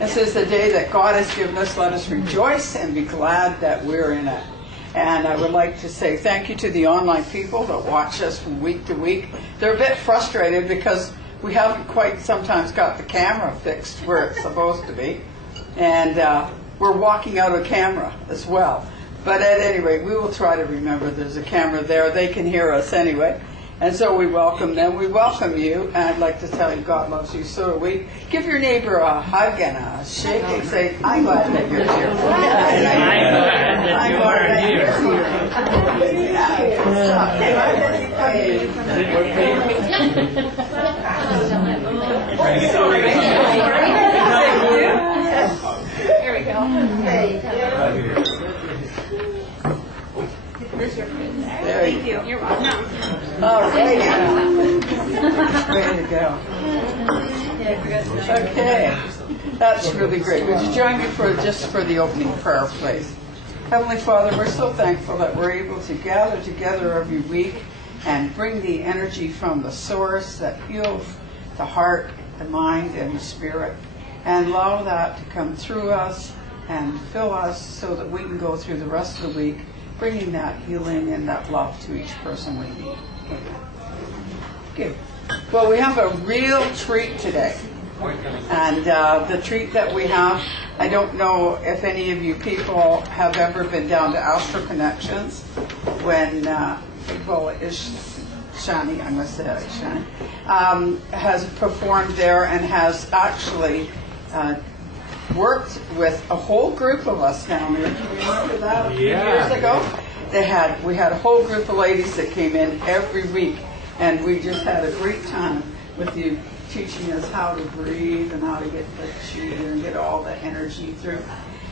This is the day that God has given us. Let us rejoice and be glad that we're in it. And I would like to say thank you to the online people that watch us from week to week. They're a bit frustrated because we haven't quite sometimes got the camera fixed where it's supposed to be. And we're walking out of camera as well. But at any rate, we will try to remember there's a camera there. They can hear us anyway. And so we welcome them. We welcome you. And I'd like to tell you God loves you. So do we. Give your neighbor a hug and a shake and say, I'm glad that you're here. I'm glad that you're here. Here we go. Thank you. You're welcome. All right. Way to go. Okay. That's really great. Would you join me just for the opening prayer, please? Heavenly Father, we're so thankful that we're able to gather together every week and bring the energy from the source that heals the heart, the mind, and the spirit, and allow that to come through us and fill us so that we can go through the rest of the week bringing that healing and that love to each person we meet. Okay. Well, we have a real treat today. And the treat that we have, I don't know if any of you people have ever been down to Astro Connections when Iqbal Shani, I must say Shani, has performed there and has actually worked with a whole group of us down there. Do you remember that a few years ago? We had a whole group of ladies that came in every week, and we just had a great time with you teaching us how to breathe and how to get the chi and get all the energy through.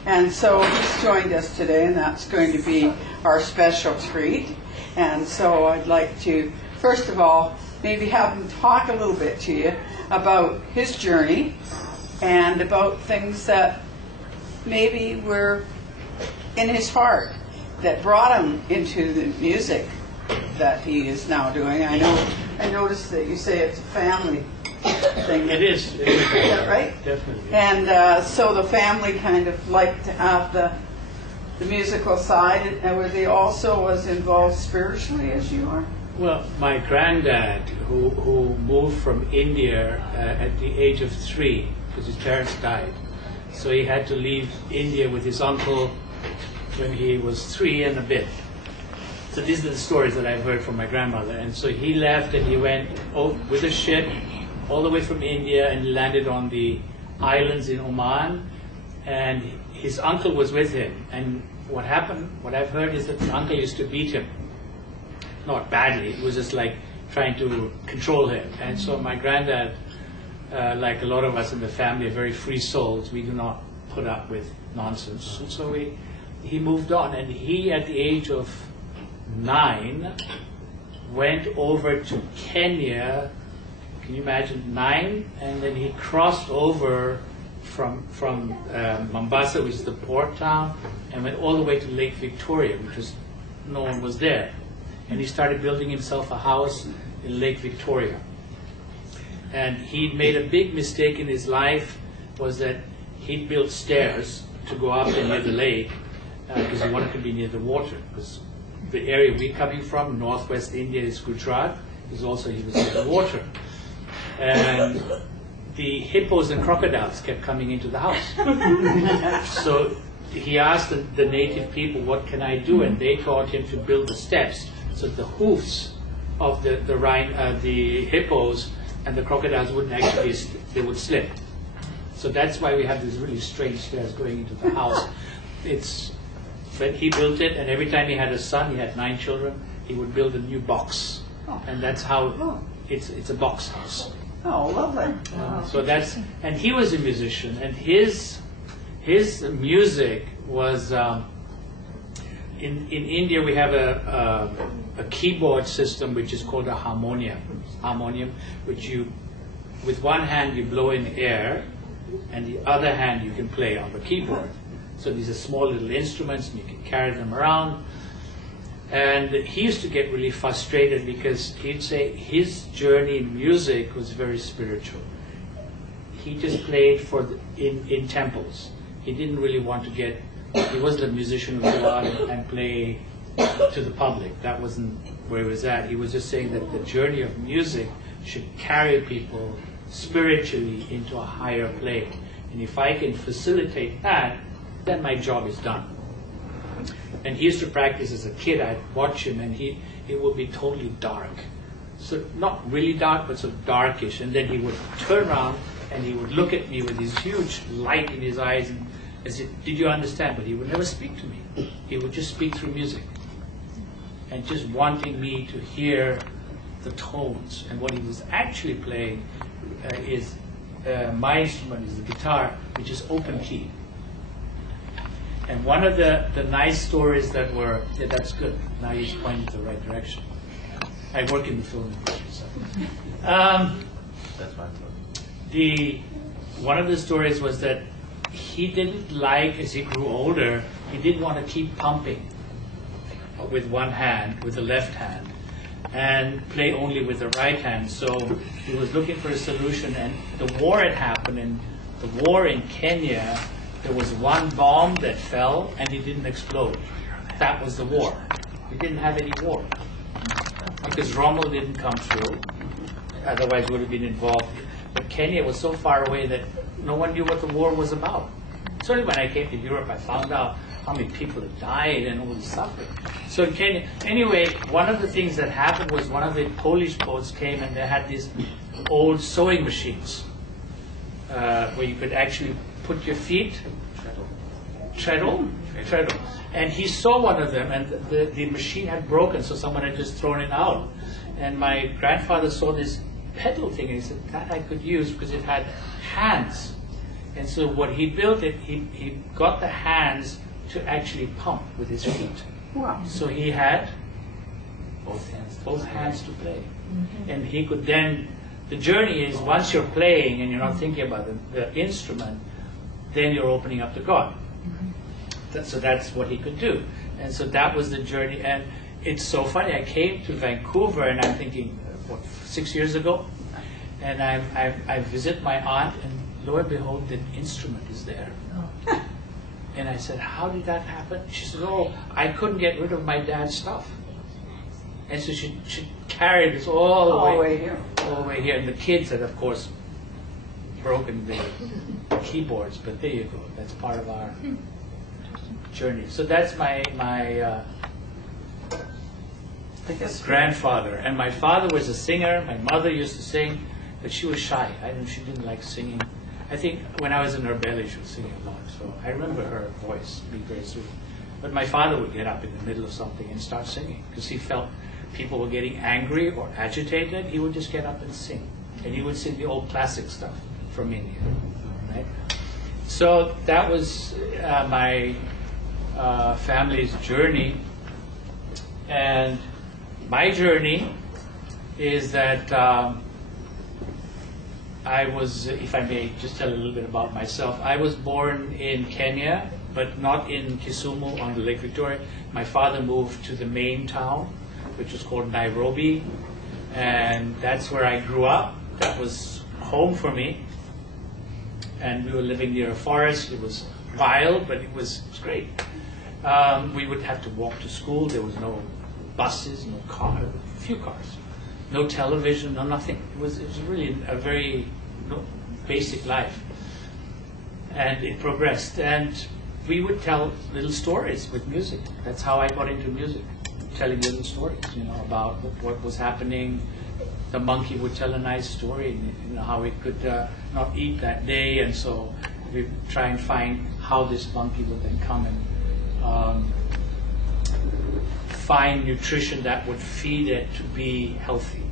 And so he's joined us today, and that's going to be our special treat. And so I'd like to, first of all, maybe have him talk a little bit to you about his journey and about things that maybe were in his heart that brought him into the music that he is now doing. I noticed that you say it's a family thing. It is. Is that right? Definitely. And so the family kind of liked to have the musical side, and were they also as involved spiritually as you are? Well, my granddad, who moved from India at the age of 3, because his parents died. So he had to leave India with his uncle when he was 3 and a bit. So these are the stories that I've heard from my grandmother. And so he left and he went with a ship all the way from India and landed on the islands in Oman. And his uncle was with him. And what happened, what I've heard is that the uncle used to beat him. Not badly, it was just like trying to control him. And so my granddad, like a lot of us in the family, are very free souls. We do not put up with nonsense. And so he moved on, and he, at the age of 9, went over to Kenya. Can you imagine, 9? And then he crossed over from Mombasa, which is the port town, and went all the way to Lake Victoria, which was, no one was there. And he started building himself a house in Lake Victoria. And he'd made a big mistake in his life, was that he'd built stairs to go up and near the lake because he wanted to be near the water. Because the area we're coming from, northwest India, is Gujarat, he was near the water. And the hippos and crocodiles kept coming into the house. So he asked the native people, what can I do? And they taught him to build the steps so the hoofs of the hippos and the crocodiles wouldn't actually, they would slip. So that's why we have these really strange stairs going into the house. But he built it, and every time he had a son, he had 9 children, he would build a new box. And that's how it's a box house. Oh, lovely. So and he was a musician, and his music was, in India we have a keyboard system which is called a harmonium, which with one hand you blow in air, and the other hand you can play on the keyboard. So these are small little instruments, and you can carry them around. And he used to get really frustrated because he'd say his journey in music was very spiritual. he just played in temples. He didn't really want to get, he wasn't a musician who would go out and play to the public. That wasn't where he was at. He was just saying that the journey of music should carry people spiritually into a higher plane. And if I can facilitate that, then my job is done. And he used to practice as a kid. I'd watch him, and it would be totally dark. So not really dark, but sort of darkish. And then he would turn around and he would look at me with this huge light in his eyes and say, "Did you understand?" But he would never speak to me. He would just speak through music. And just wanting me to hear the tones. And what he was actually playing is, my instrument is the guitar, which is open key. And one of the nice stories that were, yeah, that's good. Now he's pointing the right direction. I work in the film industry, so. That's fine. One of the stories was that he didn't like, as he grew older, he didn't want to keep pumping with one hand, with the left hand, and play only with the right hand. So he was looking for a solution, and the war had happened, and the war in Kenya, there was one bomb that fell and it didn't explode. That was the war. We didn't have any war because Rommel didn't come through. Otherwise, we would have been involved. But Kenya was so far away that no one knew what the war was about. Certainly, when I came to Europe, I found out how many people had died and all the suffering. So in Kenya, anyway, one of the things that happened was one of the Polish boats came and they had these old sewing machines where you could actually put your feet, treadle, and he saw one of them, and the machine had broken, so someone had just thrown it out. And my grandfather saw this pedal thing, and he said, that I could use because it had hands. And so what he built he got the hands to actually pump with his feet. Wow. So he had both hands to play. Mm-hmm. And he could then, the journey is once you're playing and you're not thinking about the instrument, then you're opening up to God. Mm-hmm. So that's what he could do. And so that was the journey. And it's so funny, I came to Vancouver and I'm thinking, 6 years ago? And I visit my aunt, and lo and behold, the instrument is there. Oh. And I said, how did that happen? She said, oh, I couldn't get rid of my dad's stuff. And so she carried this all the way here. All the way here. And the kids had, of course, broken the keyboards, but there you go. That's part of our journey. So that's my grandfather. And my father was a singer. My mother used to sing, but she was shy. She didn't like singing. I think when I was in her belly, she was singing a lot. So I remember her voice being very sweet. But my father would get up in the middle of something and start singing because he felt people were getting angry or agitated. He would just get up and sing. And he would sing the old classic stuff from India. Right? So that was my family's journey. And my journey is that I was, if I may just tell a little bit about myself, I was born in Kenya, but not in Kisumu on the Lake Victoria. My father moved to the main town, which was called Nairobi, and that's where I grew up. That was home for me. And we were living near a forest. It was wild, but it was great. We would have to walk to school. There was no buses, no car, a few cars, no television, no nothing. It was really a very basic life. And it progressed. And we would tell little stories with music. That's how I got into music, telling little stories, about what was happening. The monkey would tell a nice story, how it could not eat that day, and so we try and find how this monkey would then come and find nutrition that would feed it to be healthy.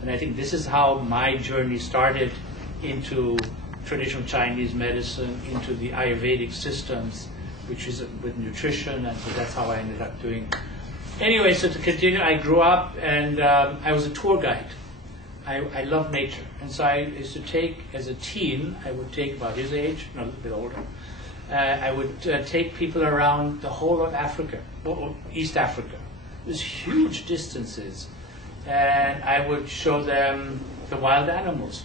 And I think this is how my journey started into traditional Chinese medicine, into the Ayurvedic systems, which is with nutrition, and so that's how I ended up doing. Anyway, so to continue, I grew up and I was a tour guide. I love nature. And so I used to take, as a teen, I would take about his age, no, a little bit older, I would take people around the whole of Africa, or East Africa. It was huge distances. And I would show them the wild animals.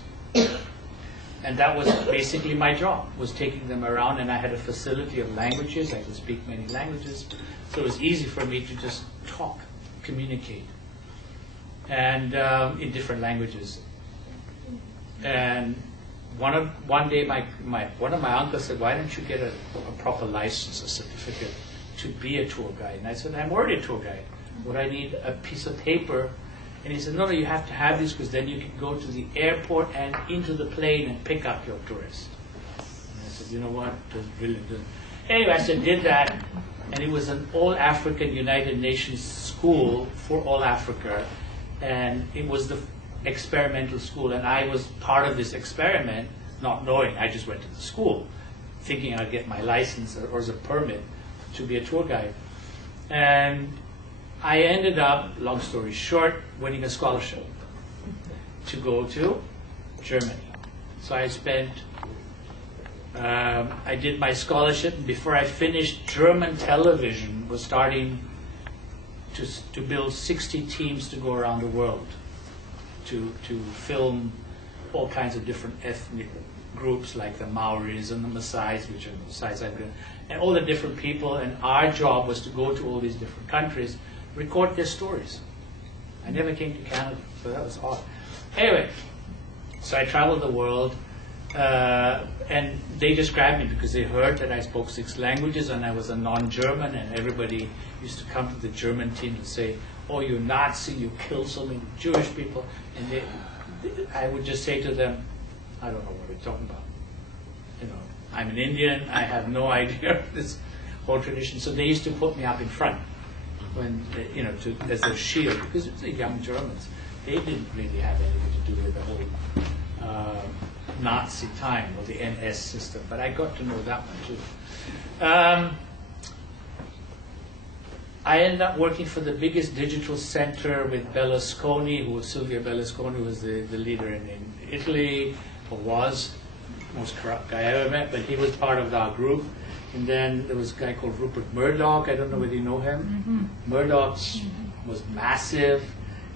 And that was basically my job, was taking them around, and I had a facility of languages. I could speak many languages, so it was easy for me to just talk, communicate, and in different languages. And one day one of my uncles said, "Why don't you get a proper license, a certificate to be a tour guide?" And I said, "I'm already a tour guide. Would I need a piece of paper?" And he said, "No, you have to have this, because then you can go to the airport and into the plane and pick up your tourists." And I said, "You know what? It was really good." Anyway, I said, did that, and it was an all-African United Nations school for all Africa, and it was the experimental school, and I was part of this experiment, not knowing. I just went to the school, thinking I'd get my license or as a permit to be a tour guide. And I ended up, long story short, winning a scholarship to go to Germany. So I spent, I did my scholarship, and before I finished, German television was starting to build 60 teams to go around the world to film all kinds of different ethnic groups, like the Maoris and the Maasais, which are Maasais, and all the different people. And our job was to go to all these different countries, record their stories. I never came to Canada, so that was odd. Anyway, so I traveled the world, and they described me because they heard that I spoke 6 languages and I was a non-German, and everybody used to come to the German team and say, "Oh, you're Nazi, you killed so many Jewish people." And I would just say to them, "I don't know what we're talking about. You know, I'm an Indian, I have no idea of this whole tradition." So they used to put me up in front, when you know, as a shield, because it was the young Germans. They didn't really have anything to do with the whole Nazi time or the NS system, but I got to know that one too. I ended up working for the biggest digital center with Berlusconi, Silvio Berlusconi, who was the leader in Italy, or was, most corrupt guy I ever met, but he was part of our group. And then there was a guy called Rupert Murdoch. I don't know whether you know him. Murdoch was massive.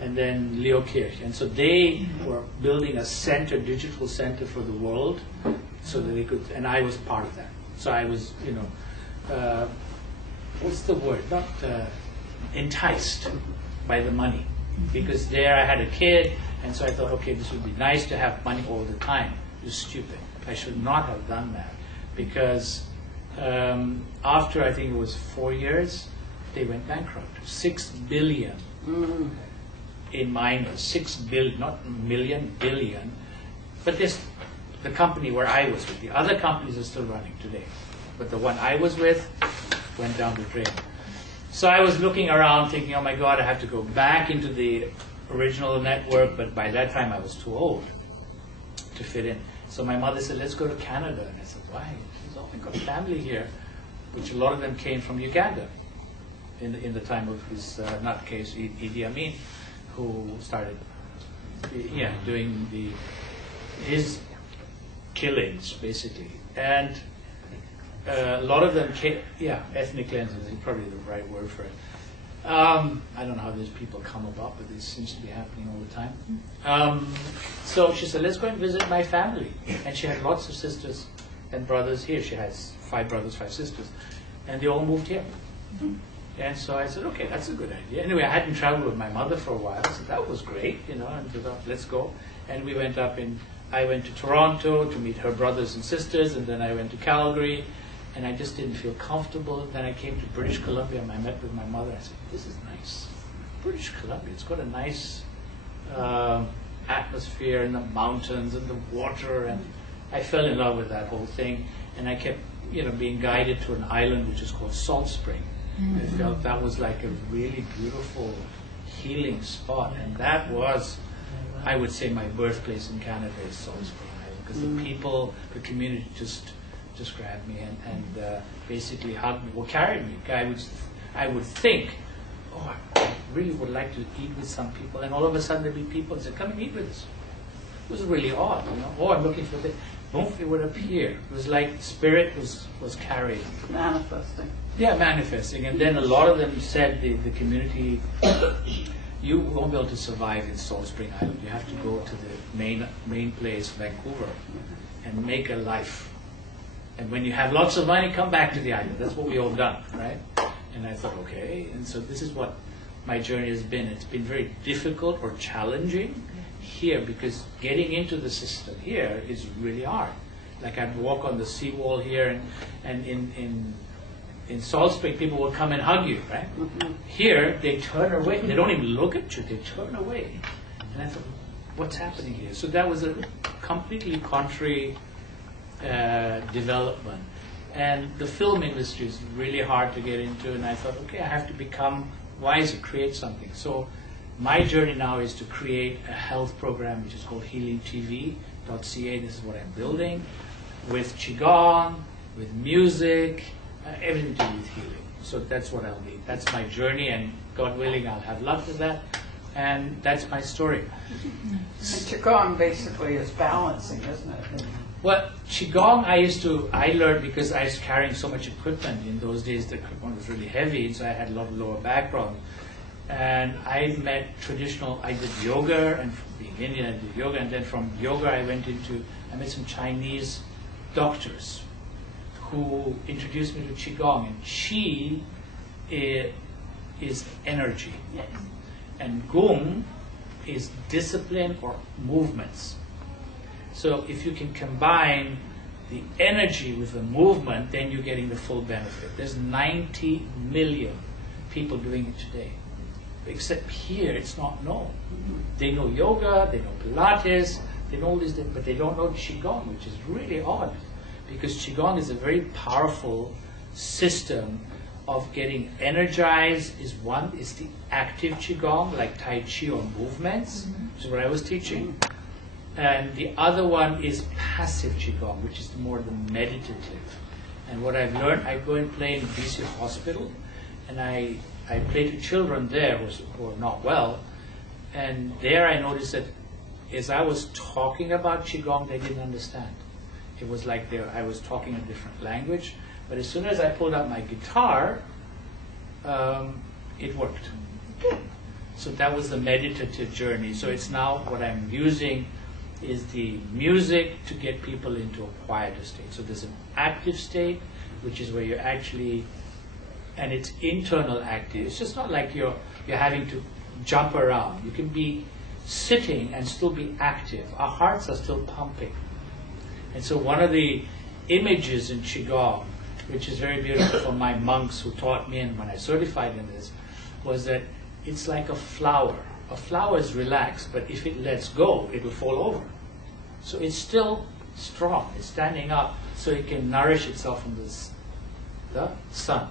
And then Leo Kirch. And so they were building a center, digital center for the world, so that they could, and I was part of that. So I was, you know, what's the word? Not enticed by the money. Because there I had a kid, and so I thought, okay, this would be nice to have money all the time. It was stupid. I should not have done that. Because after, I think it was 4 years, they went bankrupt. 6 billion in minus. 6 billion, not million, billion. But the company where I was with, the other companies are still running today. But the one I was with went down the drain. So I was looking around thinking, oh my God, I have to go back into the original network, but by that time I was too old to fit in. So my mother said, let's go to Canada. And I said, why? She said, oh, I've got family here, which a lot of them came from Uganda in the time of his nutcase, Idi Amin, who started doing his killings, basically. And a lot of them came, ethnic cleansing is probably the right word for it. I don't know how these people come about, but this seems to be happening all the time. So she said, let's go and visit my family. And she had lots of sisters and brothers here. She has 5 brothers, 5 sisters. And they all moved here. And so I said, okay, that's a good idea. Anyway, I hadn't traveled with my mother for a while, so that was great, you know, and we thought, let's go. And we went up I went to Toronto to meet her brothers and sisters, and then I went to Calgary. And I just didn't feel comfortable. Then I came to British Columbia and I met with my mother. I said, this is nice. British Columbia, it's got a nice atmosphere and the mountains and the water. And I fell in love with that whole thing. And I kept, being guided to an island which is called Salt Spring. I felt that was like a really beautiful healing spot. And that was, I would say, my birthplace in Canada is Salt Spring Island. Because the people, the community just grabbed me and basically hugged me, or carried me. I would think, oh, I really would like to eat with some people, and all of a sudden there'd be people that said, come and eat with us. It was really odd, Oh, I'm looking for this. Boom, it would appear. It was like spirit was carried. Manifesting. Yeah, manifesting. And then a lot of them said, the community, you won't be able to survive in Salt Spring Island. You have to go to the main place, Vancouver. and make a life. And when you have lots of money, come back to the island. That's what we all done, right? And I thought, okay. And so this is what my journey has been. It's been very difficult or challenging here because getting into the system here is really hard. Like I'd walk on the seawall here, and in Salt Spring, people will come and hug you, right? Here, they turn away. They don't even look at you. They turn away. And I thought, what's happening here? So that was a completely contrary development. And the film industry is really hard to get into, and I thought, okay, I have to become wiser, create something. So my journey now is to create a health program which is called healingtv.ca. This is what I'm building, with Qigong, with music, everything to do with healing. So that's what I'll be. That's my journey, and God willing, I'll have luck with that. And that's my story. And Qigong basically is balancing, isn't it? Well, Qigong I learned because I was carrying so much equipment. In those days, the equipment was really heavy, so I had a lot of lower back problems. And I met I did yoga, and being Indian, I did yoga, and then from yoga I met some Chinese doctors who introduced me to Qigong. And Qi is energy, and Gong is discipline or movements. So if you can combine the energy with the movement, then you're getting the full benefit. There's 90 million people doing it today. Except here, it's not known. They know yoga, they know Pilates, they know all this, but they don't know Qigong, which is really odd. Because Qigong is a very powerful system of getting energized. Is the active Qigong, like Tai Chi or movements, which is what I was teaching. And the other one is passive Qigong, which is more the meditative. And what I've learned, I go and play in BC Hospital, and I play to children there who are not well. And there I noticed that as I was talking about Qigong, they didn't understand. It was like I was talking a different language. But as soon as I pulled out my guitar, it worked. So that was the meditative journey. So it's now what I'm using is the music to get people into a quieter state. So there's an active state, which is where you're actually, and it's internal active. It's just not like you're having to jump around. You can be sitting and still be active. Our hearts are still pumping. And so one of the images in Qigong, which is very beautiful for my monks who taught me and when I certified in this, was that it's like a flower. A flower is relaxed, but if it lets go, it will fall over. So it's still strong. It's standing up so it can nourish itself from the sun.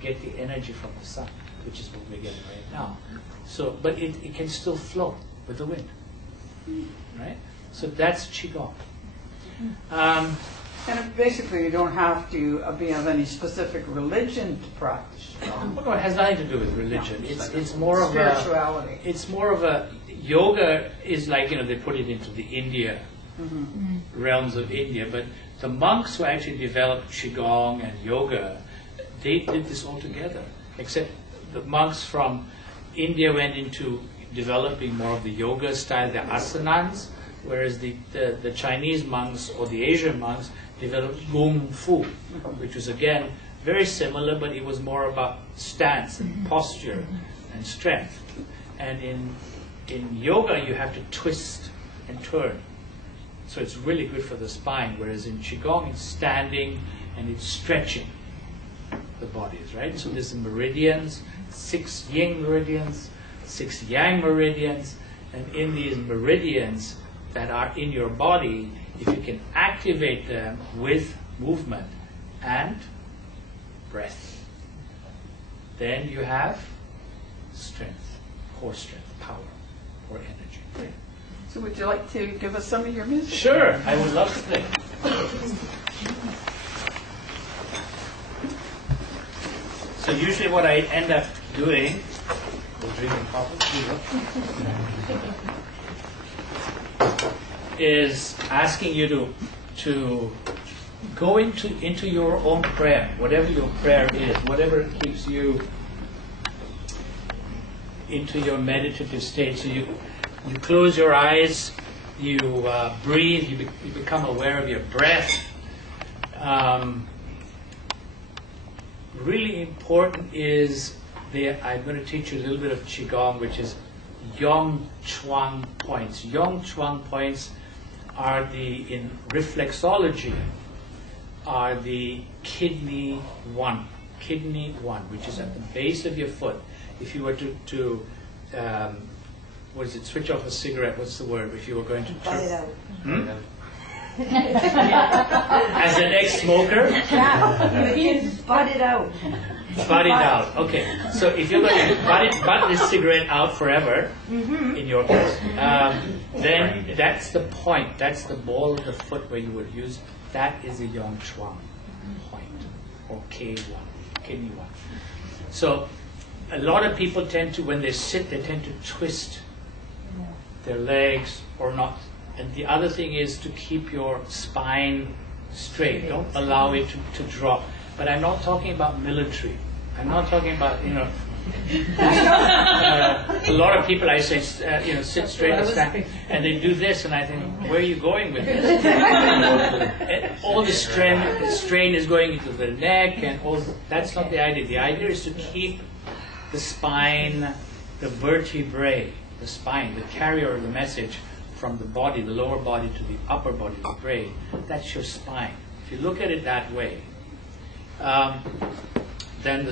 Get the energy from the sun, which is what we're getting right now. So, but it can still flow with the wind, right? So that's Qigong. And basically, you don't have to be of any specific religion to practice Qigong. Well, no, it has nothing to do with religion. It's more of spirituality. It's more of a yoga is like, they put it into the India realms of India, but the monks who actually developed Qigong and yoga, they did this all together. Except the monks from India went into developing more of the yoga style, the asanas, whereas the Chinese monks or the Asian monks developed Kung Fu, which was again very similar, but it was more about stance and posture and strength. And in yoga, you have to twist and turn. So it's really good for the spine, whereas in Qigong, it's standing and it's stretching the bodies, right? So there's the meridians, 6 yin meridians, 6 yang meridians, and in these meridians that are in your body, if you can activate them with movement and breath, then you have strength, core strength, power, or energy. So would you like to give us some of your music? Sure, I would love to play. So usually what I end up doing, drinking coffee, is asking you to go into your own prayer, whatever your prayer is, whatever keeps you into your meditative state. So you close your eyes you breathe, you become aware of your breath. Really important is I'm going to teach you a little bit of Qigong, which is Yong Chuang points. Yong Chuang points are in reflexology, are the kidney one, which is at the base of your foot. If you were to switch off a cigarette, what's the word? If you were going to... Butt it out. As an ex-smoker? Yeah, you can butt it out. Butt it out. Okay. So if you're going to butt this cigarette out forever, in your case, then that's the point. That's the ball of the foot where you would use. That is a Yong Chuang point, or K1, kidney one. So a lot of people tend to, when they sit, they tend to twist their legs or not. And the other thing is to keep your spine straight. Don't allow it to drop. But I'm not talking about military. I'm not talking about, a lot of people I say, sit straight and stand, and they do this, and I think, where are you going with this? All the strain is going into the neck, and that's not the idea. The idea is to keep the spine, the vertebrae, the spine, the carrier of the message from the body, the lower body to the upper body, the brain. That's your spine. If you look at it that way, then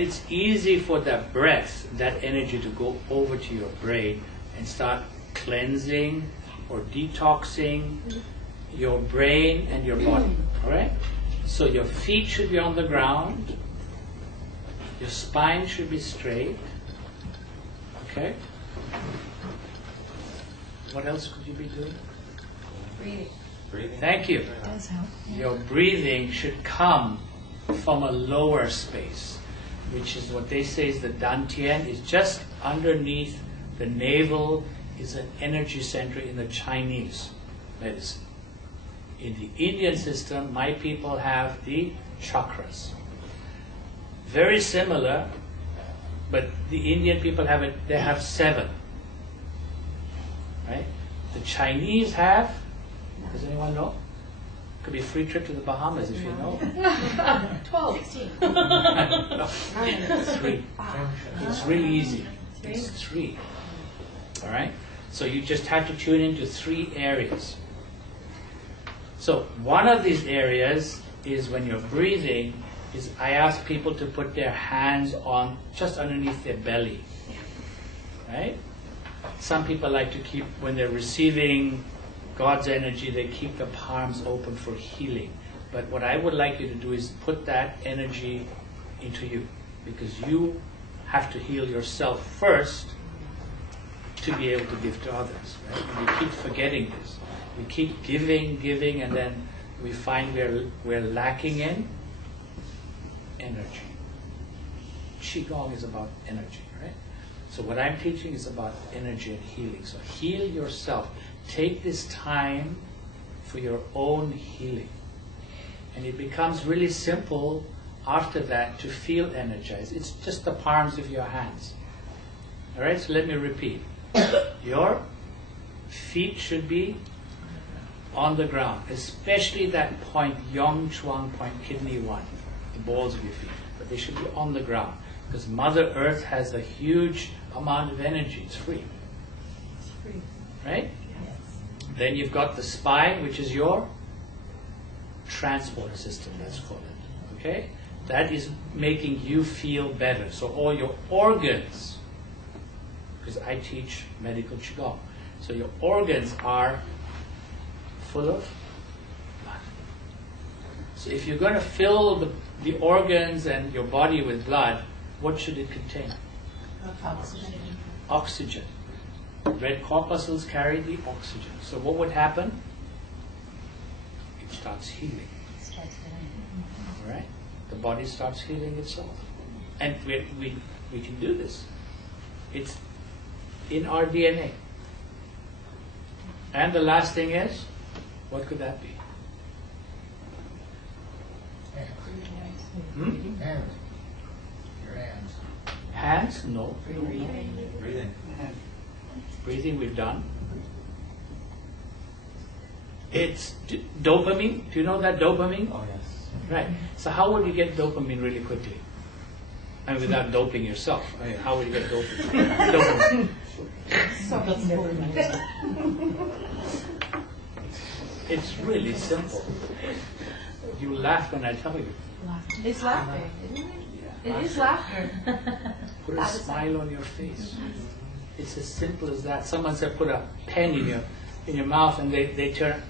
it's easy for that breath, that energy to go over to your brain and start cleansing or detoxing your brain and your body. All right? So your feet should be on the ground. Your spine should be straight. Okay? What else could you be doing? Breathing. Thank you. Your breathing should come from a lower space, which is what they say is the dantian, is just underneath the navel, is an energy center in the Chinese medicine. In the Indian system, my people have the chakras. Very similar, but the Indian people they have 7. Right? The Chinese have, does anyone know? Could be a free trip to the Bahamas if you know. 12. 16. 3. It's really easy. It's 3. All right? So you just have to tune into 3 areas. So one of these areas is when you're breathing, is I ask people to put their hands on just underneath their belly. Right? Some people like to keep, when they're receiving God's energy, they keep the palms open for healing. But what I would like you to do is put that energy into you, because you have to heal yourself first to be able to give to others. Right? And we keep forgetting this. We keep giving, and then we find we're lacking in energy. Qigong is about energy, right? So what I'm teaching is about energy and healing. So heal yourself. Take this time for your own healing. And it becomes really simple after that to feel energized. It's just the palms of your hands. All right, so let me repeat. Your feet should be on the ground, especially that point, Yong Chuang point, kidney 1, the balls of your feet. But they should be on the ground, because Mother Earth has a huge amount of energy. It's free. It's free. Right? Then you've got the spine, which is your transport system, let's call it. Okay? That is making you feel better. So all your organs, because I teach medical Qigong, so your organs are full of blood. So if you're going to fill the organs and your body with blood, what should it contain? Oxygen. Oxygen. Red corpuscles carry the oxygen. So what would happen? It starts healing. All right? The body starts healing itself. And we can do this. It's in our DNA. And the last thing is, what could that be? Hands. Your hands. Hands? No. Breathing. Breathing we've done. It's dopamine. Do you know that dopamine? Oh, yes. Right. So how would you get dopamine really quickly? I mean, without doping yourself. I mean, how would you get dopamine? It's really simple. You laugh when I tell you. It's laughter, isn't it? It is laughter. Put a smile on your face. It's as simple as that. Someone said put a pen in your mouth and they turn.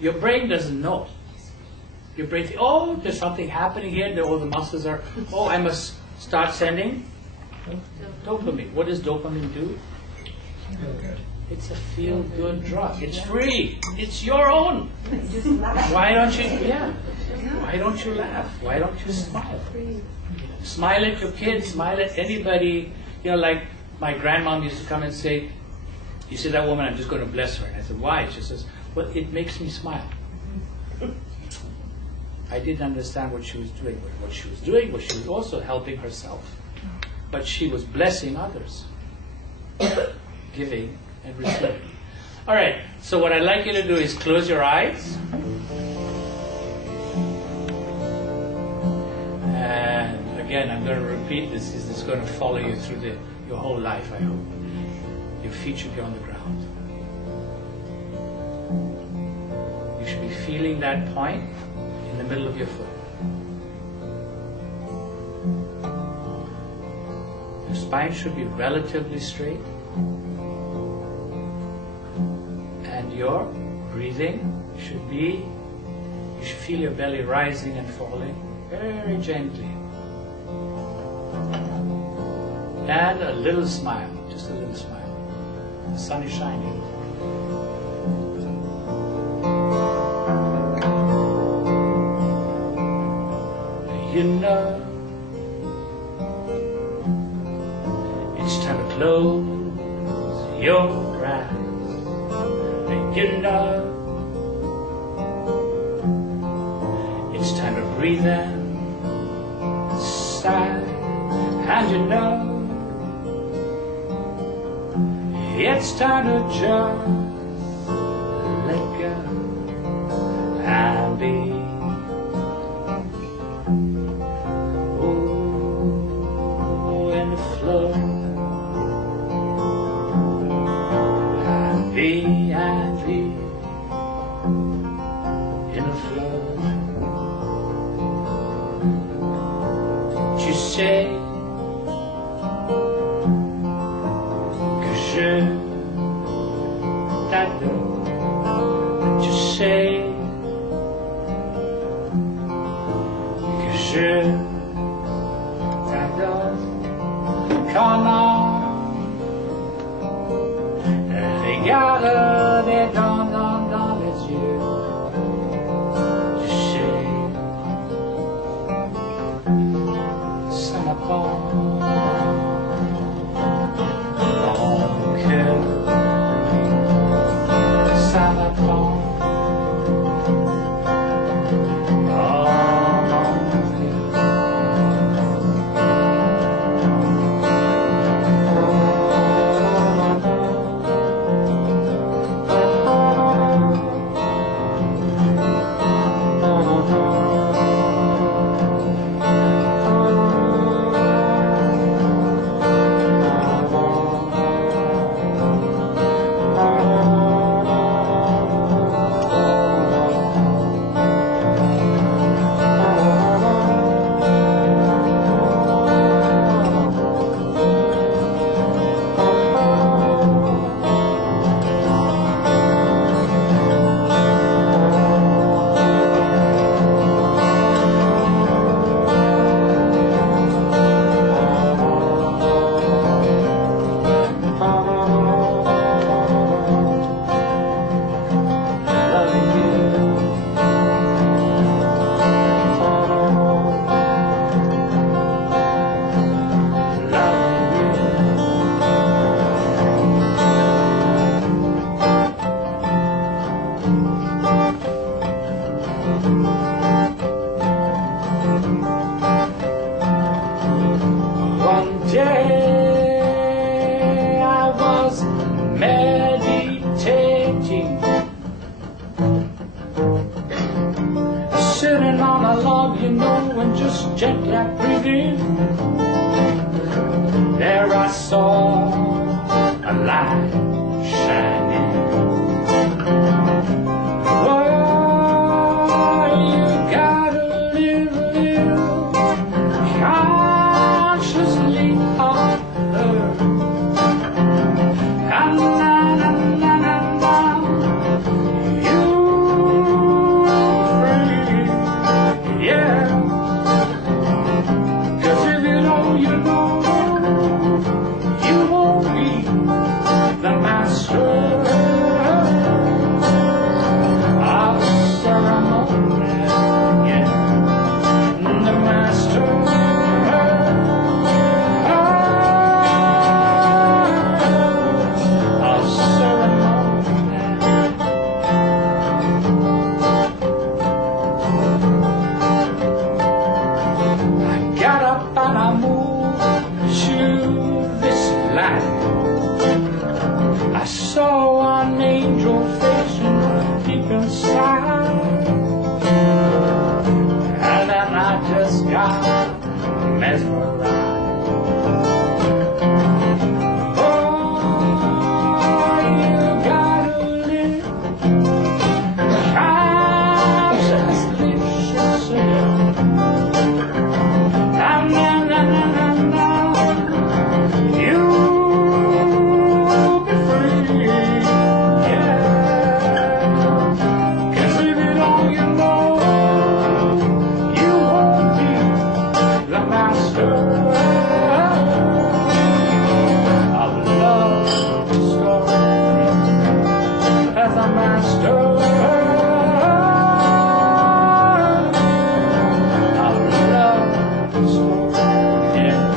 Your brain doesn't know. Your brain thinks, oh, there's something happening here. All the muscles are, oh, I must start sending dopamine. What does dopamine do? It's a feel-good drug. It's free. It's your own. Why don't you? Yeah. Why don't you laugh? Why don't you smile? Smile at your kids. Smile at anybody. You know, like my grandmom used to come and say, "You see that woman? I'm just going to bless her." And I said, "Why?" She says, "Well, it makes me smile." I didn't understand what she was doing. But what she was doing was she was also helping herself, but she was blessing others, giving and receiving. All right. So what I'd like you to do is close your eyes. And again, I'm going to repeat this. This is going to follow you through your whole life, I hope. Your feet should be on the ground. You should be feeling that point in the middle of your foot. Your spine should be relatively straight. And your breathing should be, you should feel your belly rising and falling very gently. And a little smile, just a little smile. The sun is shining. You know, it's time to close your eyes. You know, it's time to breathe in, sigh, and you know, it's time to just let go and be. Oh, in the flow and be and be in the flow. Tu sais que je t'adore. Tu sais que je t'adore. Comment regarde des dents dans les yeux. Tu sais, ça m'apprend mon cœur. Ça m'apprend mon cœur. love, you know, and just gently breathe in. There I saw a light shining. Oh, you gotta live consciously on earth. And you free, yeah. 'Cause if you know, you know, you won't be the master of ceremony, yeah. The master of ceremony. I got up and I moved to this light. I saw an angel facing deep inside, and then I just got mesmerized. Oh, you gotta live consciously, she said. You'll be free, yeah. 'Cause if you don't, you know, you won't be the master of love story, as a master of love story, yeah.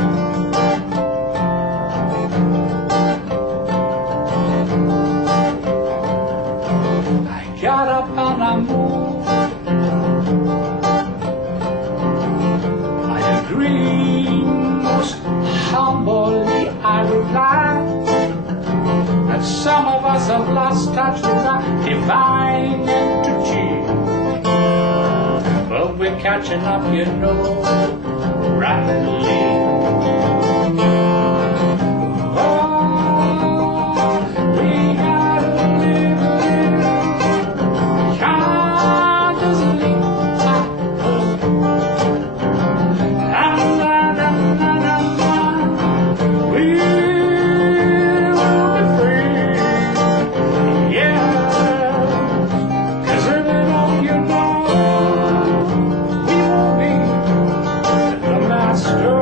I got up and I moved. I agree, most humbly I replied, that some of us have lost touch with our divine energy, but we're catching up, you know, rapidly. Master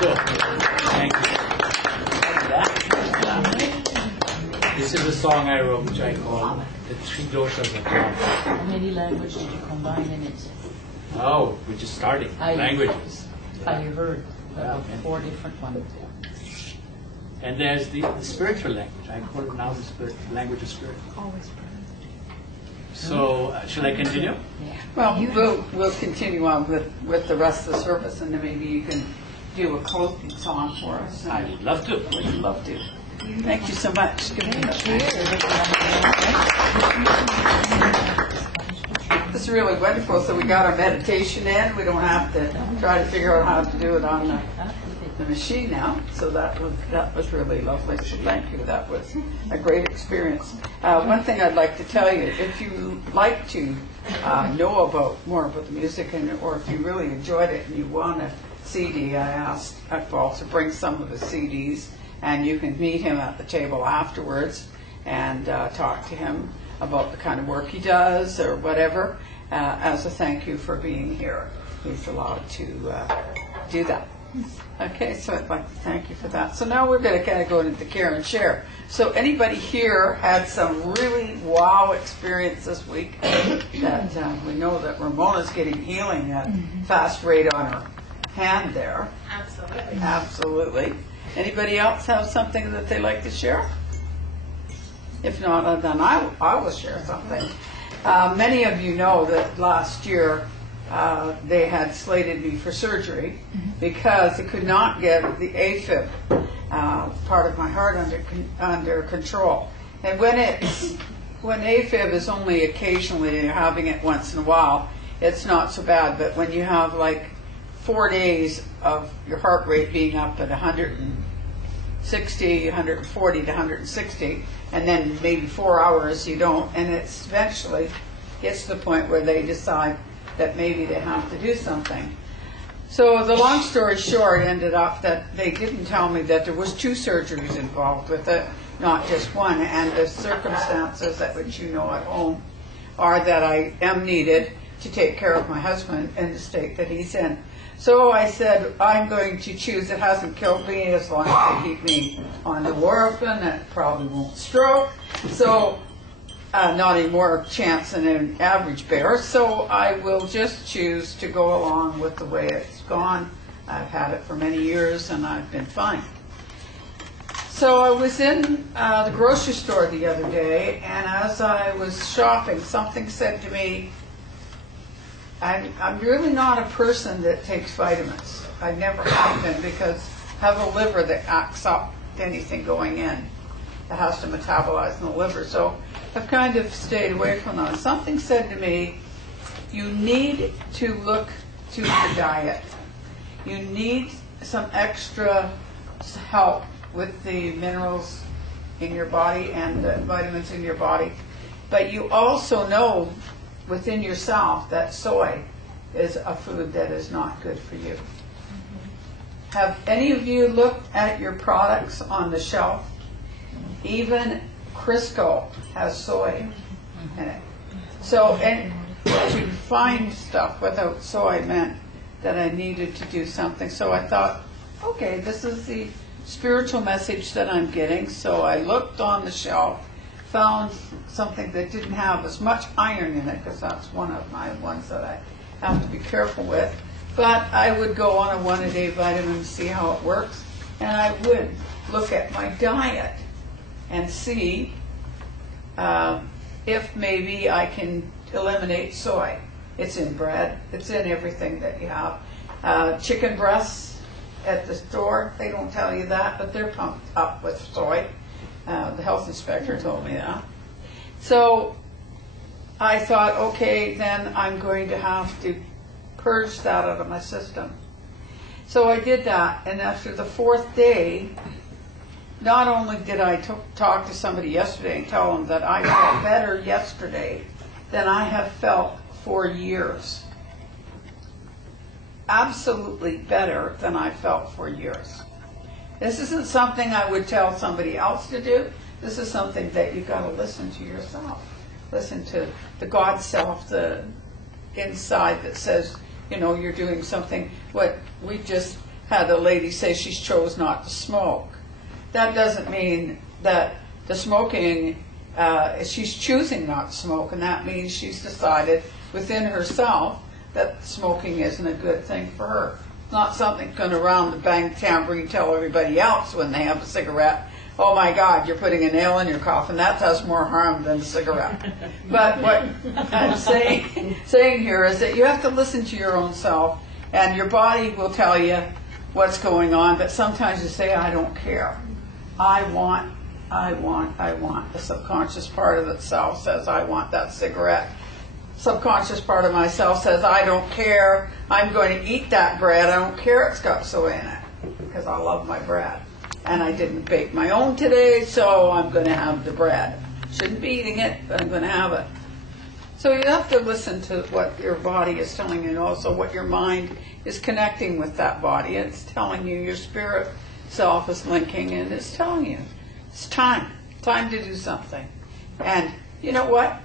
go. Thank you. This is a song I wrote, which I call The Three Doshas of Love. How many languages did you combine in it? Oh, we're just starting. Languages. I heard about 4 different ones. And there's the spiritual language. I call it now the language of spirit. Always. So, shall I continue? Well, we'll continue on with the rest of the service, and then maybe you can do a closing song for us. I would love to. We'd love to. Thank you so much. Good to This is really wonderful. So we got our meditation in. We don't have to try to figure out how to do it on the machine now. So that was really lovely. So thank you. That was a great experience. One thing I'd like to tell you, if you like to know more about the music, or if you really enjoyed it and you want a CD, I asked Iqbal to bring some of the CDs, and you can meet him at the table afterwards and talk to him about the kind of work he does or whatever, as a thank you for being here. He's allowed to do that. Okay, so I'd like to thank you for that. So now we're going to kind of go into the care and share. So anybody here had some really wow experience this week that we know that Ramona's getting healing at fast rate on her hand there. Absolutely. Absolutely. Anybody else have something that they like to share? If not, then I will share something. Many of you know that last year they had slated me for surgery because they could not get the AFib, part of my heart, under control. And when AFib is only occasionally, you're having it once in a while, it's not so bad. But when you have like 4 days of your heart rate being up at 160, 140 to 160, and then maybe 4 hours you don't, and it's eventually gets to the point where they decide that maybe they have to do something. So the long story short ended up that they didn't tell me that there was 2 surgeries involved with it, not just one, and the circumstances at which you know at home are that I am needed to take care of my husband in the state that he's in. So I said, I'm going to choose, it hasn't killed me, as long as they keep me on the warfarin, that probably won't stroke. So not any more chance than an average bear. So I will just choose to go along with the way it's gone. I've had it for many years and I've been fine. So I was in the grocery store the other day, and as I was shopping, something said to me, I'm really not a person that takes vitamins. I never have been, because I have a liver that acts up to anything going in. It has to metabolize in the liver. So I've kind of stayed away from those. Something said to me, you need to look to the diet. You need some extra help with the minerals in your body and the vitamins in your body. But you also know within yourself that soy is a food that is not good for you. Have any of you looked at your products on the shelf? Even Crisco has soy in it. So, and to find stuff without soy meant that I needed to do something. So I thought, okay, this is the spiritual message that I'm getting. So I looked on the shelf, found something that didn't have as much iron in it, because that's one of my ones that I have to be careful with. But I would go on a 1-a-day vitamin to see how it works, and I would look at my diet and see if maybe I can eliminate soy. It's in bread, it's in everything that you have. Chicken breasts at the store, they don't tell you that, but they're pumped up with soy. The health inspector told me that. So I thought, okay, then I'm going to have to purge that out of my system. So I did that, and after the 4th day, not only did I talk to somebody yesterday and tell them that I felt better yesterday than I have felt for years. Absolutely better than I felt for years. This isn't something I would tell somebody else to do. This is something that you've got to listen to yourself. Listen to the God self, the inside that says, you know, you're doing something. What we just had a lady say she chose not to smoke. That doesn't mean that the smoking, she's choosing not to smoke, and that means she's decided within herself that smoking isn't a good thing for her. Not something going around the bang tambourine tell everybody else when they have a cigarette, oh my God, you're putting a nail in your coffin. That does more harm than a cigarette. But what I'm saying here is that you have to listen to your own self, and your body will tell you what's going on, but sometimes you say, I don't care. I want. The subconscious part of itself says, I want that cigarette. Subconscious part of myself says, I don't care. I'm going to eat that bread. I don't care it's got soy in it, because I love my bread. And I didn't bake my own today, so I'm going to have the bread. Shouldn't be eating it, but I'm going to have it. So you have to listen to what your body is telling you, and also what your mind is connecting with that body. It's telling you, your spirit self is linking, and it's telling you, it's time to do something. And you know what?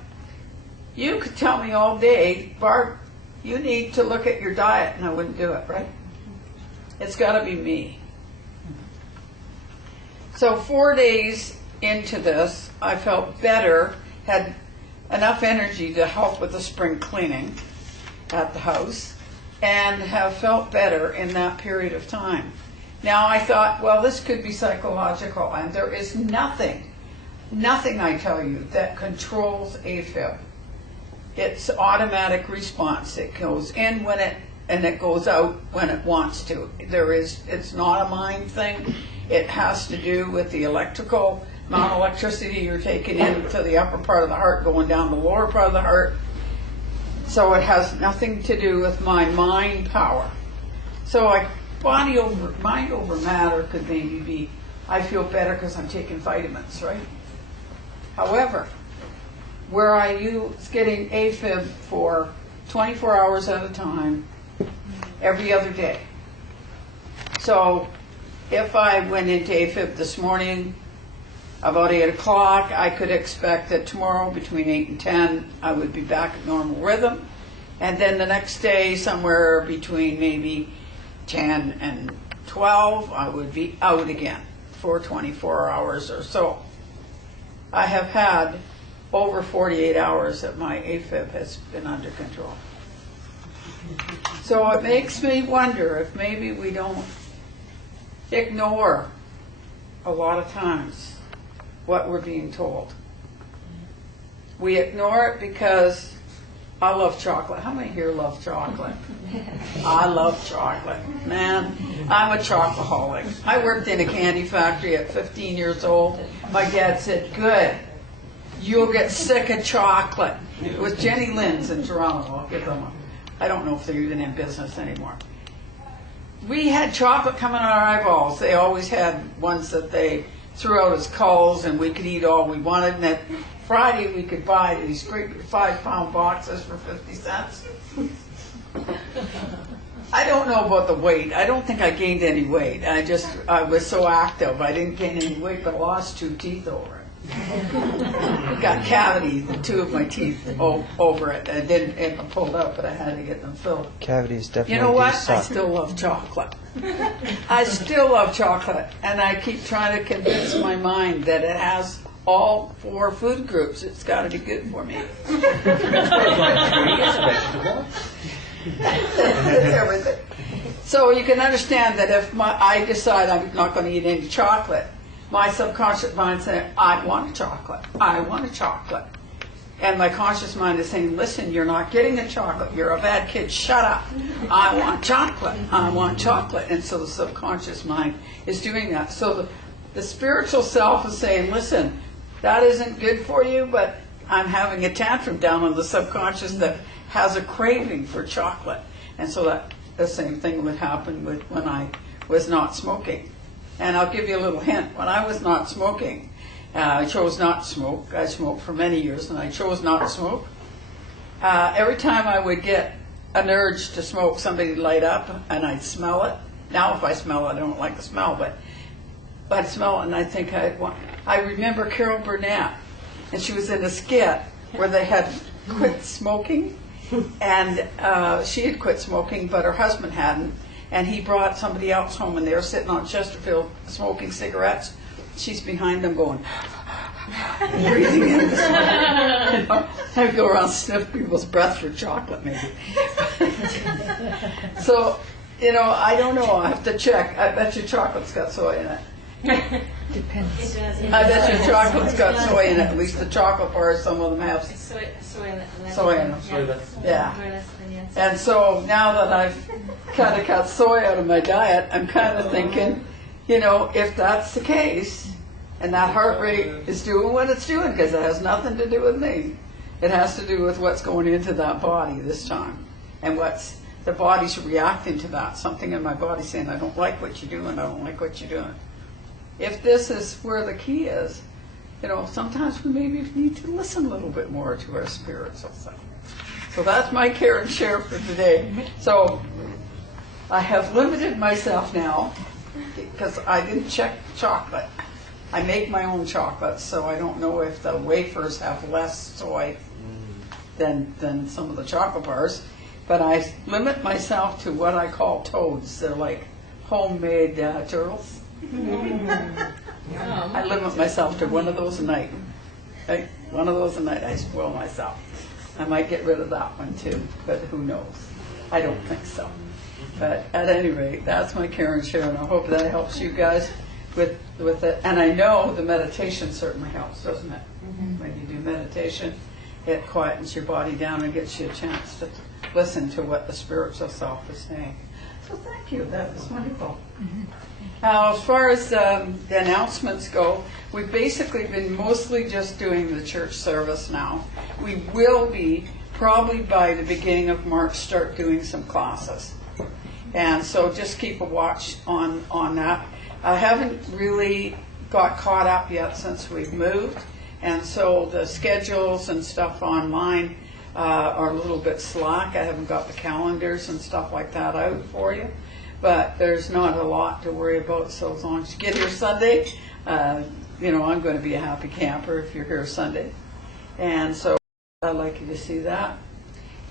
You could tell me all day, Barb, you need to look at your diet, and I wouldn't do it, right? It's got to be me. So 4 days into this, I felt better, had enough energy to help with the spring cleaning at the house, and have felt better in that period of time. Now I thought, well, this could be psychological, and there is nothing I tell you that controls AFib. It's automatic response. It goes in when it goes out when it wants to. It's not a mind thing. It has to do with the electrical amount of electricity you're taking into the upper part of the heart, going down the lower part of the heart. So it has nothing to do with my mind power. So mind over matter could maybe be, I feel better because I'm taking vitamins, right? However, where I was getting AFib for 24 hours at a time, every other day. So if I went into AFib this morning about 8 o'clock, I could expect that tomorrow between 8 and 10, I would be back at normal rhythm. And then the next day, somewhere between maybe 10 and 12, I would be out again for 24 hours or so. I have had over 48 hours that my AFib has been under control. So it makes me wonder if maybe we don't ignore a lot of times what we're being told. We ignore it because I love chocolate. How many here love chocolate? I love chocolate. Man, I'm a chocoholic. I worked in a candy factory at 15 years old. My dad said, good, you'll get sick of chocolate. It was Jenny Lynn's in Toronto. I'll give them I don't know if they're even in business anymore. We had chocolate coming out our eyeballs. They always had ones that they threw out as culls, and we could eat all we wanted. And that Friday we could buy these great 5-pound boxes for 50 cents. I don't know about the weight. I don't think I gained any weight. I was so active. I didn't gain any weight, but lost 2 teeth over it. Got cavities in 2 of my teeth over it. It pulled out, but I had to get them filled. Cavities definitely. You know what? suck. I still love chocolate. I still love chocolate, and I keep trying to convince my mind that it has all 4 food groups. It's got to be good for me. It's everything. So you can understand that if I decide I'm not going to eat any chocolate, my subconscious mind says, I want a chocolate. I want a chocolate. And my conscious mind is saying, listen, you're not getting a chocolate. You're a bad kid. Shut up. I want chocolate. I want chocolate. And so the subconscious mind is doing that. So the spiritual self is saying, listen, that isn't good for you, but I'm having a tantrum down on the subconscious that has a craving for chocolate. And so that the same thing would happen when I was not smoking. And I'll give you a little hint. When I was not smoking, I chose not to smoke. I smoked for many years, and I chose not to smoke. Every time I would get an urge to smoke, somebody would light up, and I'd smell it. Now if I smell it, I don't like the smell, but I'd smell it, and I'd think I remember Carol Burnett, and she was in a skit where they had quit smoking, and she had quit smoking, but her husband hadn't. and he brought somebody else home, and they were sitting on Chesterfield smoking cigarettes. She's behind them going, breathing in the smoke. You know, I'd go around sniff people's breath for chocolate, maybe. So, you know, I don't know. I have to check. I bet your chocolate's got soy in it. Depends. I bet your chocolate's got soy in it. At least the chocolate bars, some of them have Soy soy in them. Yeah. yes. And so now that I've kind of cut soy out of my diet, I'm kind of thinking, you know, if that's the case, and that heart rate is doing what it's doing, because it has nothing to do with me. It has to do with what's going into that body this time, and what's the body's reacting to that. Something in my body saying, I don't like what you're doing, I don't like what you're doing. If this is where the key is, you know, sometimes we maybe need to listen a little bit more to our spiritual self. So that's my care and share for today. So I have limited myself now because I didn't check chocolate. I make my own chocolate, so I don't know if the wafers have less soy than some of the chocolate bars. But I limit myself to what I call toads. They're like homemade turtles. I limit myself to one of those a night. Right? One of those a night. I spoil myself. I might get rid of that one too, but who knows? I don't think so. But at any rate, that's my care and share, and I hope that helps you guys with it. And I know the meditation certainly helps, doesn't it? When you do meditation, it quietens your body down and gets you a chance to listen to what the spiritual self is saying. So thank you. That was wonderful. Now, as far as the announcements go, we've basically been mostly just doing the church service now. We will be, probably by the beginning of March, start doing some classes. And so just keep a watch on that. I haven't really got caught up yet since we've moved, and so the schedules and stuff online are a little bit slack. I haven't got the calendars and stuff like that out for you. But there's not a lot to worry about, so as long as you get here Sunday, you know, I'm going to be a happy camper if you're here Sunday. And so I'd like you to see that.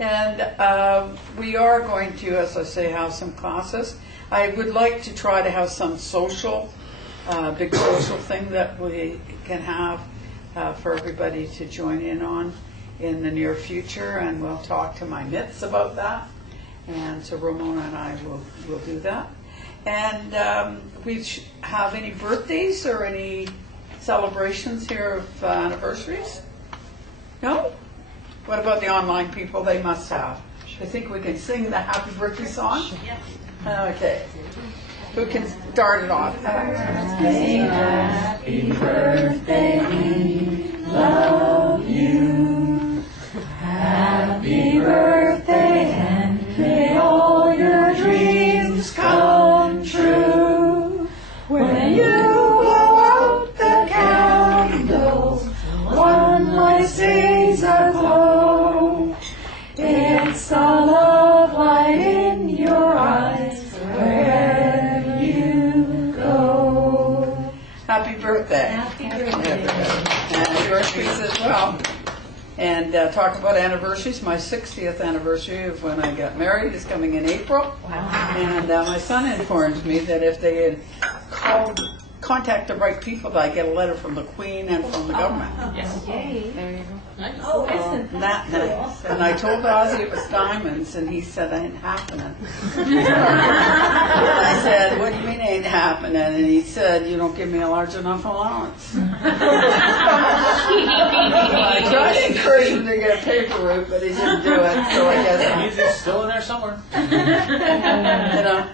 And we are going to, as I say, have some classes. I would like to try to have some social, big social thing that we can have for everybody to join in on in the near future, and we'll talk to my mitts about that. And so Ramona and I will do that. And we have any birthdays or any celebrations here of anniversaries? No? What about the online people? They must have. I think we can sing the happy birthday song? Okay. Who can start it off? Happy birthday, we love you. Happy birthday, and may all your dreams come true. When you blow out the candles, one light stays aglow. It's the love light in your eyes wherever you go. Happy birthday. Happy birthday. And anniversaries as well. And talk about anniversaries. My 60th anniversary of when I got married is coming in April. Wow. And my son informed me that if they had contact the right people, that I get a letter from the Queen and from the government. Yes. Yay. There you go. Oh, isn't That nice. And I told Ozzy it was diamonds, and he said, ain't happening. I said, what do you mean ain't happening? And he said, you don't give me a large enough allowance. I tried to encourage him to get paper route, but he didn't do it, so I guess. He's still in there somewhere. You know,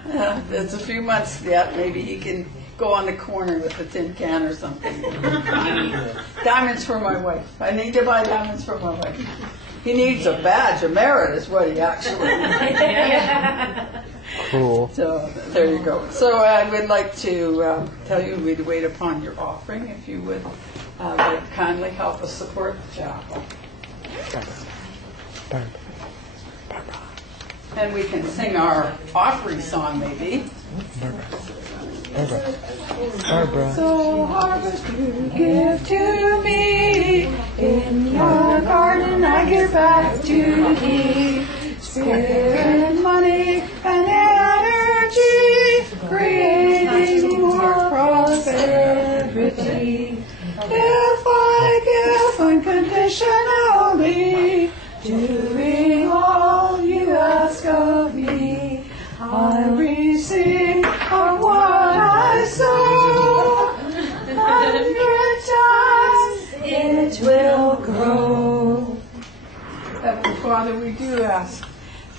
it's a few months yet. Maybe he can go on the corner with a tin can or something. Diamonds for my wife. I need to buy diamonds for my wife. He needs a badge of merit is what he actually needs. Cool. So there you go. So I would like to tell you we'd wait upon your offering if you would kindly help us support the chapel. And we can sing our offering song maybe. Barbara. So harvest you give to me, in your garden I give back to thee. Spirit, money, and energy, charity. If I give unconditionally, doing all you ask of me, I receive of what I sow. 100 times it will grow. Heavenly Father, we do ask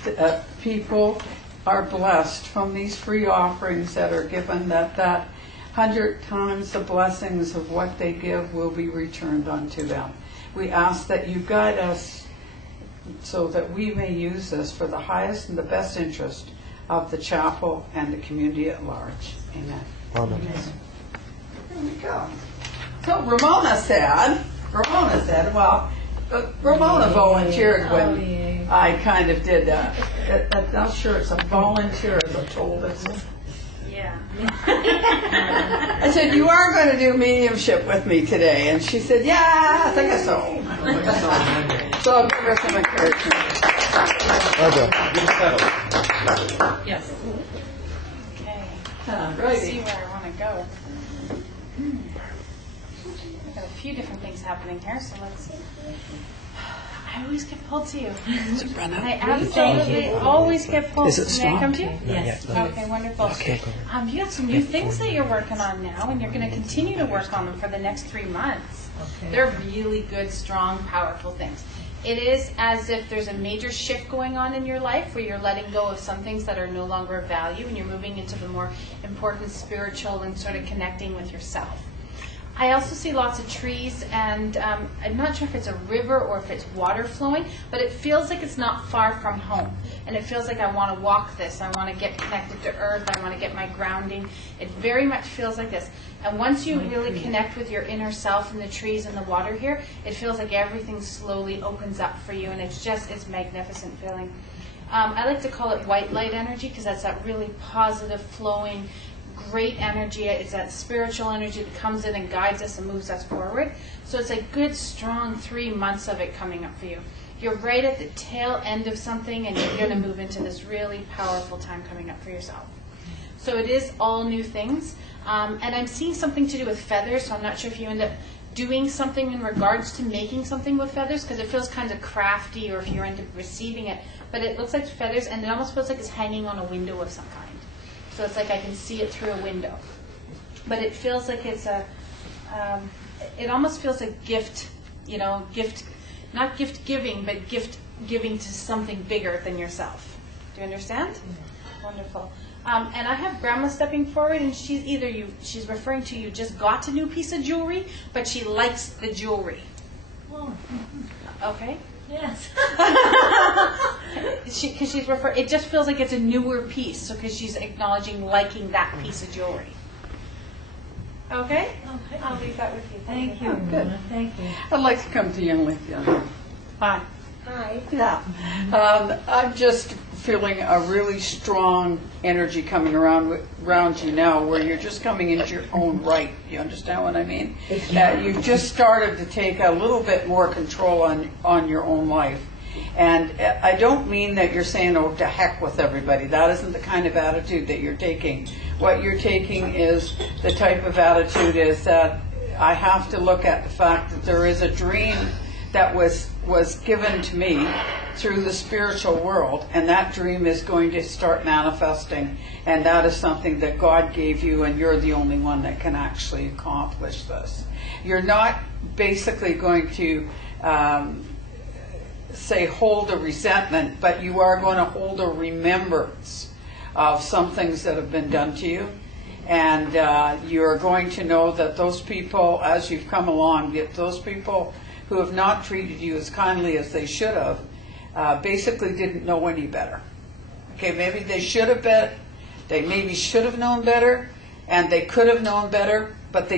that people are blessed from these free offerings that are given, that 100 times the blessings of what they give will be returned unto them. We ask that you guide us so that we may use this for the highest and the best interest of the chapel and the community at large. Amen. Amen. There we go. So Ramona said, well, Ramona volunteered when I kind of did that. I'm not sure it's a volunteer as I told us. Yeah. I said, you are going to do mediumship with me today. And she said, yeah, I think so. So I'll give her some encouragement. Okay. Yes. Okay. Let's Righty. see where I want to go. I've got a few different things happening here, so let's see. I always get pulled to you. I absolutely always get pulled. Is it May I come to you? stopped? Yes. Okay, wonderful. Okay. You have some new things that you're working on now, and you're going to continue to work on them for the next 3 months. They're really good, strong, powerful things. It is as if there's a major shift going on in your life where you're letting go of some things that are no longer of value, and you're moving into the more important spiritual and sort of connecting with yourself. I also see lots of trees, and I'm not sure if it's a river or if it's water flowing, but it feels like it's not far from home. And it feels like I want to walk this. I want to get connected to earth. I want to get my grounding. It very much feels like this. And once you really connect with your inner self and the trees and the water here, it feels like everything slowly opens up for you, and it's magnificent feeling. I like to call it white light energy because that's that really positive, flowing, great energy. It's that spiritual energy that comes in and guides us and moves us forward. So it's a good, strong 3 months of it coming up for you. You're right at the tail end of something, and you're going to move into this really powerful time coming up for yourself. So it is all new things. And I'm seeing something to do with feathers, so I'm not sure if you end up doing something in regards to making something with feathers, because it feels kind of crafty, or if you're into receiving it. But it looks like feathers, and it almost feels like it's hanging on a window of some kind. So it's like I can see it through a window. But it feels like it's it almost feels like gift, not gift giving, but gift giving to something bigger than yourself. Do you understand? Mm-hmm. Wonderful. And I have Grandma stepping forward, and she's referring to you just got a new piece of jewelry, but she likes the jewelry. Oh. Okay? Yes. Because she's referring, it just feels like it's a newer piece, so because she's acknowledging liking that piece of jewelry. Okay? Okay. I'll leave that with you. Thank you. Good. Thank you. I'd like to come to you and with you. Hi. Hi. Yeah. I'm just feeling a really strong energy coming around you now, where you're just coming into your own right. You understand what I mean? You've just started to take a little bit more control on your own life. And I don't mean that you're saying, oh, to heck with everybody. That isn't the kind of attitude that you're taking. What you're taking is the type of attitude is that I have to look at the fact that there is a dream that was given to me through the spiritual world, and that dream is going to start manifesting, and that is something that God gave you, and you're the only one that can actually accomplish this. You're not basically going to say hold a resentment, but you are going to hold a remembrance of some things that have been done to you, and you're going to know that those people, as you've come along, those people who have not treated you as kindly as they should have, basically didn't know any better. Okay, maybe they should have been, they maybe should have known better, and they could have known better, but they